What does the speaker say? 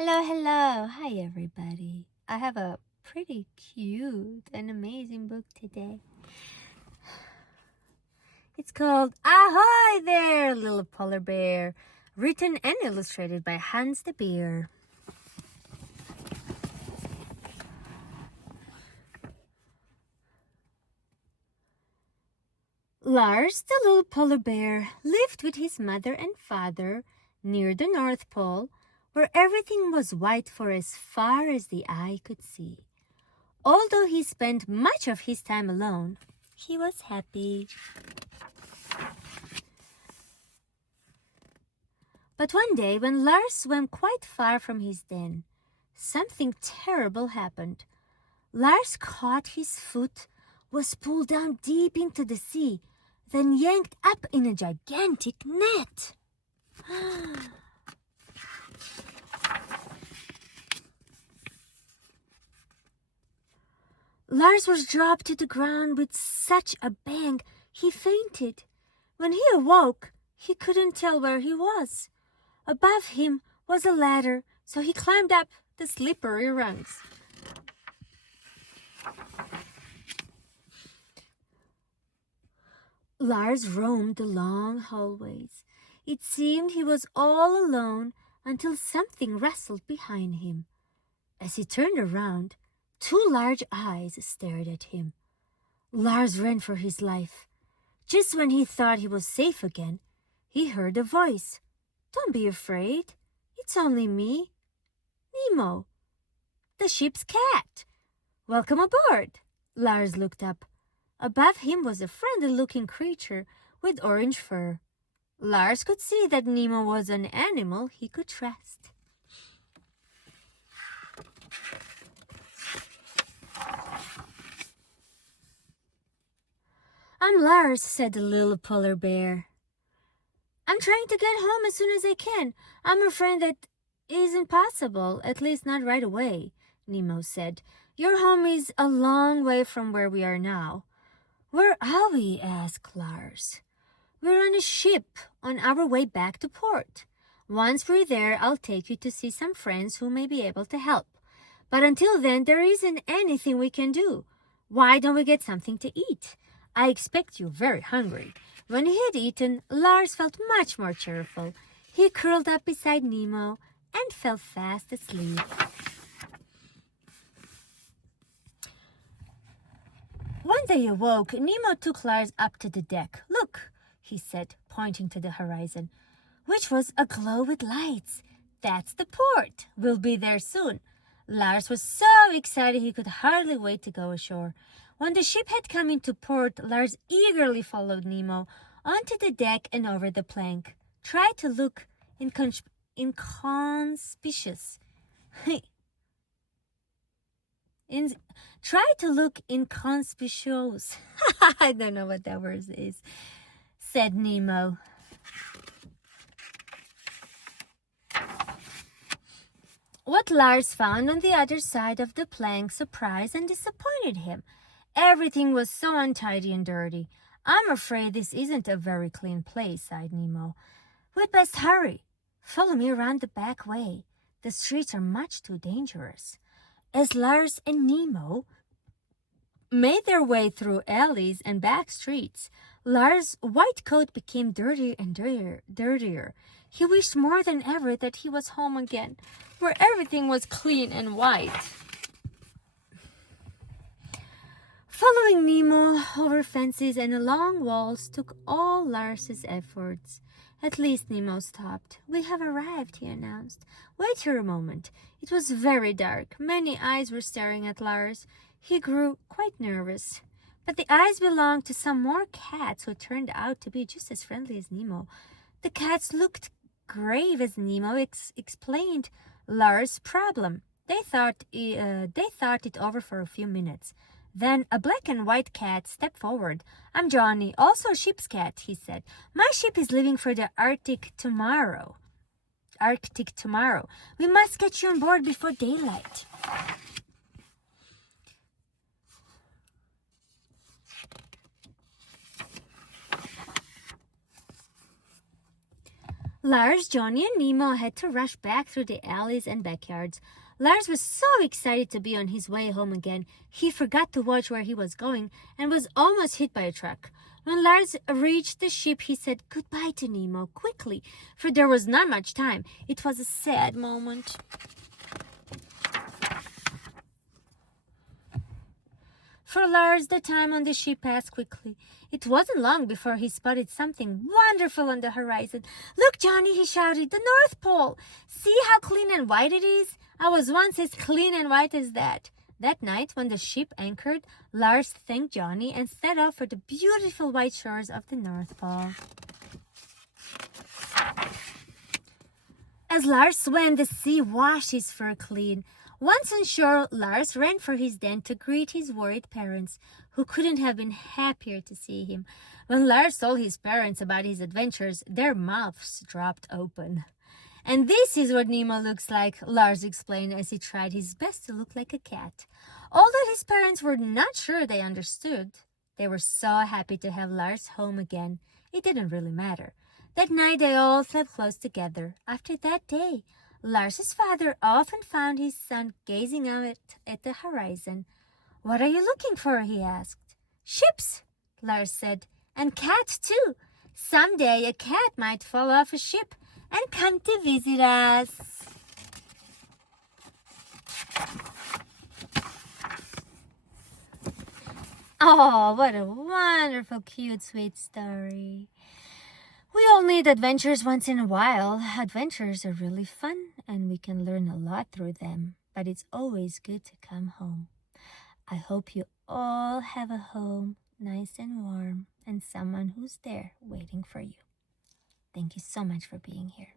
Hello, hello. Hi, everybody. I have a pretty cute and amazing book today. It's called Ahoy There, Little Polar Bear, written and illustrated by Hans the Bear. Lars, the little polar bear, lived with his mother and father near the North Pole, where everything was white for as far as the eye could see. Although he spent much of his time alone, he was happy. But one day, when Lars swam quite far from his den, something terrible happened. Lars caught his foot, was pulled down deep into the sea, then yanked up in a gigantic net. Lars was dropped to the ground with such a bang he fainted. When he awoke, he couldn't tell where he was. Above him was a ladder, so he climbed up the slippery rungs. Lars roamed the long hallways. It seemed he was all alone until something rustled behind him. As he turned around, two large eyes stared at him. Lars ran for his life. Just when he thought he was safe again, he heard a voice. "Don't be afraid. It's only me, Nemo, the ship's cat. Welcome aboard." Lars looked up. Above him was a friendly-looking creature with orange fur. Lars could see that Nemo was an animal he could trust. "I'm Lars," said the little polar bear. "I'm trying to get home as soon as I can. I'm afraid that isn't possible, at least not right away," Nemo said. "Your home is a long way from where we are now." "Where are we?" asked Lars. "We're on a ship on our way back to port. Once we're there, I'll take you to see some friends who may be able to help. But until then, there isn't anything we can do. Why don't we get something to eat? I expect you're very hungry." When he had eaten, Lars felt much more cheerful. He curled up beside Nemo and fell fast asleep. When they awoke, Nemo took Lars up to the deck. "Look," he said, pointing to the horizon, which was aglow with lights. "That's the port. We'll be there soon." Lars was so excited he could hardly wait to go ashore. When the ship had come into port, Lars eagerly followed Nemo onto the deck and over the plank. Try to look inconspicuous. Try to look inconspicuous. I don't know what that word is, said Nemo. What Lars found on the other side of the plank surprised and disappointed him. Everything was so untidy and dirty. "I'm afraid this isn't a very clean place," sighed Nemo. "We'd best hurry. Follow me around the back way. The streets are much too dangerous." As Lars and Nemo made their way through alleys and back streets, Lars' white coat became dirtier and dirtier. He wished more than ever that he was home again, where everything was clean and white. Following Nemo over fences and along walls took all Lars's efforts. At least Nemo stopped. "We have arrived," he announced. "Wait here a moment." It was very dark. Many eyes were staring at Lars. He grew quite nervous. But the eyes belonged to some more cats who turned out to be just as friendly as Nemo. The cats looked grave as Nemo explained Lars' problem. They thought it over for a few minutes. Then a black and white cat stepped forward. "I'm Johnny, also a ship's cat," he said. "My ship is leaving for the Arctic tomorrow. We must get you on board before daylight." Lars, Johnny, and Nemo had to rush back through the alleys and backyards. Lars was so excited to be on his way home again, he forgot to watch where he was going and was almost hit by a truck. When Lars reached the ship, he said goodbye to Nemo quickly, for there was not much time. It was a sad moment. For Lars, the time on the ship passed quickly. It wasn't long before he spotted something wonderful on the horizon. "Look, Johnny," he shouted, "the North Pole! See how clean and white it is? I was once as clean and white as that." That night, when the ship anchored, Lars thanked Johnny and set off for the beautiful white shores of the North Pole. As Lars swam, the sea washed his fur clean. Once on shore, Lars ran for his den to greet his worried parents, who couldn't have been happier to see him. When Lars told his parents about his adventures, their mouths dropped open. "And this is what Nemo looks like," Lars explained as he tried his best to look like a cat. Although his parents were not sure they understood, they were so happy to have Lars home again. It didn't really matter. That night they all slept close together. After that day, Lars's father often found his son gazing out at the horizon. "What are you looking for?" he asked. "Ships," Lars said, "and cats too. Someday a cat might fall off a ship and come to visit us." Oh, what a wonderful, cute, sweet story. We all need adventures once in a while. Adventures are really fun and we can learn a lot through them, but it's always good to come home. I hope you all have a home nice and warm and someone who's there waiting for you. Thank you so much for being here.